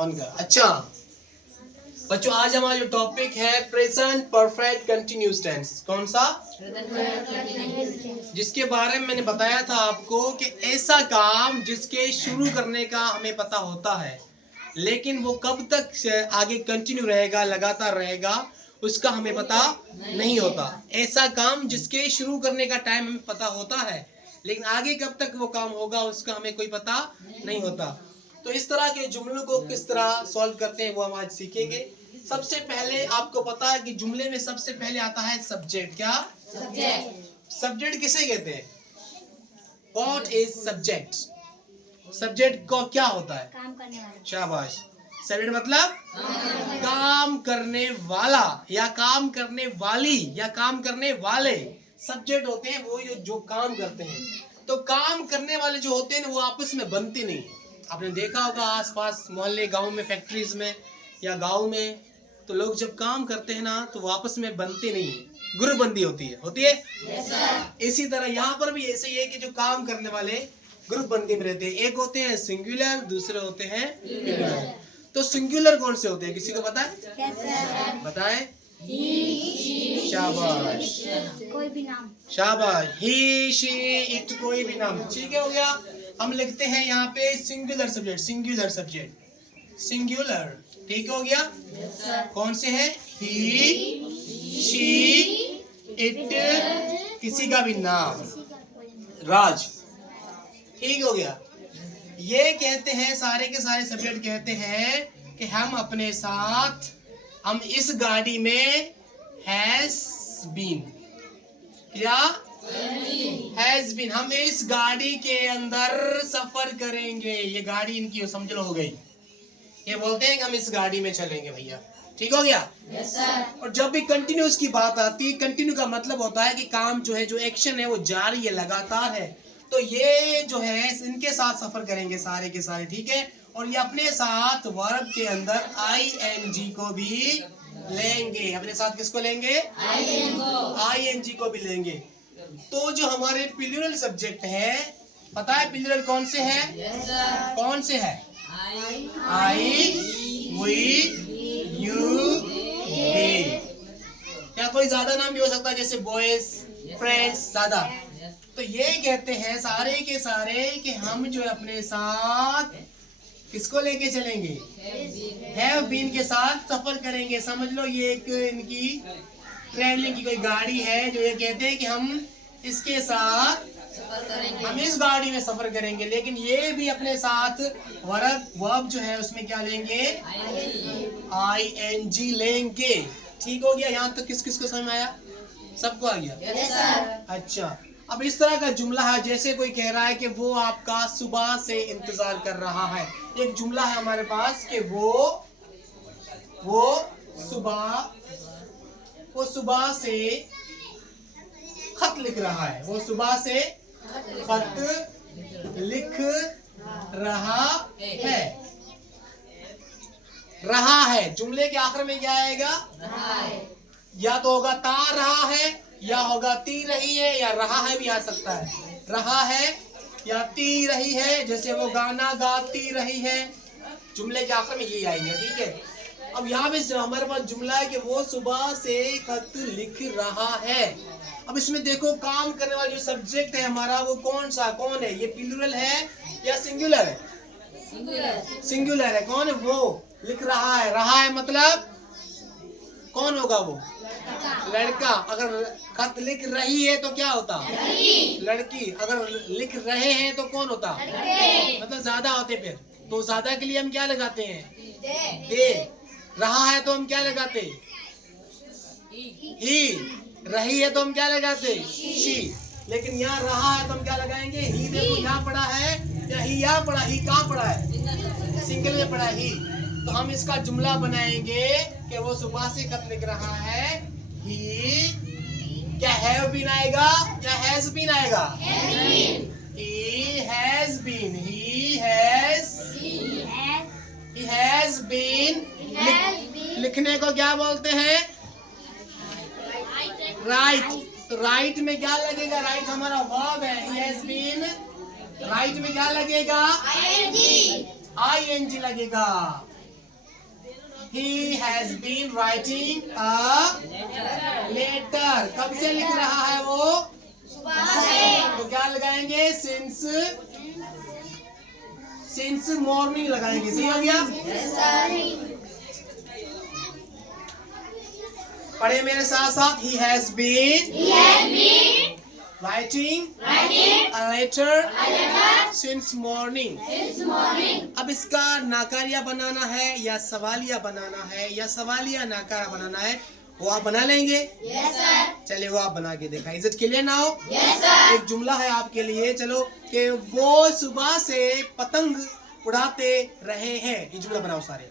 On कर। अच्छा बच्चों, आज हमारा जो टॉपिक है प्रेजेंट परफेक्ट कंटिन्यूअस टेंस। कौन सा? जिसके बारे में मैंने बताया था आपको कि ऐसा काम जिसके शुरू करने का हमें पता होता है लेकिन वो कब तक आगे कंटिन्यू रहेगा, लगातार रहेगा, उसका हमें पता नहीं होता। ऐसा काम जिसके शुरू करने का टाइम हमें पता होता है लेकिन आगे कब तक वो काम होगा उसका हमें कोई पता नहीं होता। तो इस तरह के जुमलों को किस तरह सॉल्व करते हैं वो हम आज सीखेंगे। सबसे पहले आपको पता है कि जुमले में सबसे पहले आता है सब्जेक्ट। क्या? सब्जेक्ट किसे कहते हैं? What is subject? सब्जेक्ट को क्या होता है? काम करने वाला। शाबाश। सब्जेक्ट मतलब काम करने वाला या काम करने वाली या काम करने वाले सब्जेक्ट होते हैं, वो जो काम करते हैं। तो काम करने वाले जो होते हैं वो आपस में बनते नहीं। आपने देखा होगा आसपास मोहल्ले, गांव में, फैक्ट्रीज में या गांव में, तो लोग जब काम करते हैं ना तो वो आपस में बनते नहीं, ग्रुपबंदी होती है। yes, इसी तरह यहाँ पर भी ऐसे ही है कि जो काम करने वाले ग्रुप बंदी में रहते हैं। एक होते हैं सिंगुलर, दूसरे होते हैं प्लूरल। तो सिंगुलर कौन से होते हैं, किसी को पता है? बताएं। शाबाश, कोई भी नाम। शाबाश। ही, शी, इट, कोई भी नाम। ठीक है, हो गया। हम लिखते हैं यहाँ पे singular subject, singular subject, singular. ठीक हो गया। कौन से है? ही, शी, इट, किसी का भी नाम, राज। ठीक हो गया। ये कहते हैं, सारे के सारे सब्जेक्ट कहते हैं कि हम अपने साथ, हम इस गाड़ी में हैज बीन, क्या हैज बीन, हम इस गाड़ी के अंदर सफर करेंगे। ये गाड़ी इनकी समझ लो हो गई। ये बोलते हैं कि हम इस गाड़ी में चलेंगे भैया। ठीक हो गया। yes, और जब भी कंटिन्यूस की बात आती है, कंटिन्यू का मतलब होता है कि काम जो है, जो एक्शन है वो जारी है, लगातार है। तो ये जो है इनके साथ सफर करेंगे सारे के सारे। ठीक है। और ये अपने साथ वर्ब के अंदर ing को भी लेंगे। अपने साथ किसको लेंगे? ing को भी लेंगे। तो जो हमारे प्लूरल सब्जेक्ट है, पता है प्लूरल कौन से है? yes, कौन से है? आई, वी, यू, दे। क्या कोई ज्यादा नाम भी हो सकता है, जैसे बॉयज, फ्रेंड्स, ज्यादा। तो ये कहते हैं सारे के सारे कि हम जो अपने साथ किसको लेके चलेंगे? हैव बीन के साथ सफर करेंगे। समझ लो ये एक इनकी ट्रेवलिंग की कोई गाड़ी है जो ये कहते हैं कि हम इसके साथ, हम इस गाड़ी में सफर करेंगे। लेकिन ये भी अपने साथ वर्ब जो है उसमें क्या लेंगे? ing लेंगे। ठीक हो गया। यहाँ तक किस किस को समझ में आया? सबको आ गया? yes, अच्छा, अब इस तरह का जुमला है जैसे कोई कह रहा है कि वो आपका सुबह से इंतजार कर रहा है। एक जुमला है हमारे पास कि वो सुबह से खत लिख रहा है। वो सुबह से खत लिख रहा है। रहा है जुमले के आखिर में क्या आएगा? या तो होगा ता रहा है, या होगा ती रही है, या रहा है भी आ सकता है। रहा है या ती रही है, जैसे वो गाना गाती रही है, जुमले के आखिर में यही आएंगे। ठीक है। अब यहाँ पे हमारे पास जुमला है कि वो सुबह से खत लिख रहा है। अब इसमें देखो काम करने वाला जो सब्जेक्ट है हमारा वो कौन है? ये प्लूरल है या सिंगुलर है? सिंगुलर है। कौन है? वो लिख रहा है। रहा है मतलब कौन होगा? वो लड़का। अगर खत लिख रही है तो क्या होता? लड़की। अगर लिख रहे हैं तो कौन होता? मतलब ज्यादा होते। फिर तो ज्यादा के लिए हम क्या लगाते हैं? दे। रहा है तो हम क्या लगाते? ही। रही है तो हम क्या लगाते? शी। लेकिन यहाँ रहा है तो हम क्या लगाएंगे? ही। देखो यहाँ पड़ा है या ही यहाँ पड़ा? ही कहाँ पड़ा है? सिंगल में पड़ा ही। तो हम इसका जुमला बनाएंगे कि वो सुबह से खत लिख रहा है। ही, क्या हैव बीन आएगा या हैज बीन आएगा? He has been. He has been. लिखने को क्या बोलते हैं? राइट। तो राइट में क्या लगेगा? राइट हमारा वर्ब है। ही हैज बीन। राइट में क्या लगेगा? ing लगेगा। He has been writing a letter. कब से लिख रहा है वो? तो क्या लगाएंगे? since morning लगाएंगे. सही हो गया? पढ़े मेरे साथ साथ. He has been writing a letter since morning. अब इसका नाकारिया बनाना है या सवालिया बनाना है या सवालिया नाकारा बनाना है, वो आप बना लेंगे. चलिए वो आप बना के देखा. Is it clear now? एक जुमला है आपके लिए. चलो कि वो सुबह से पतंग उड़ाते रहे हैं. ये जुमला बनाओ सारे.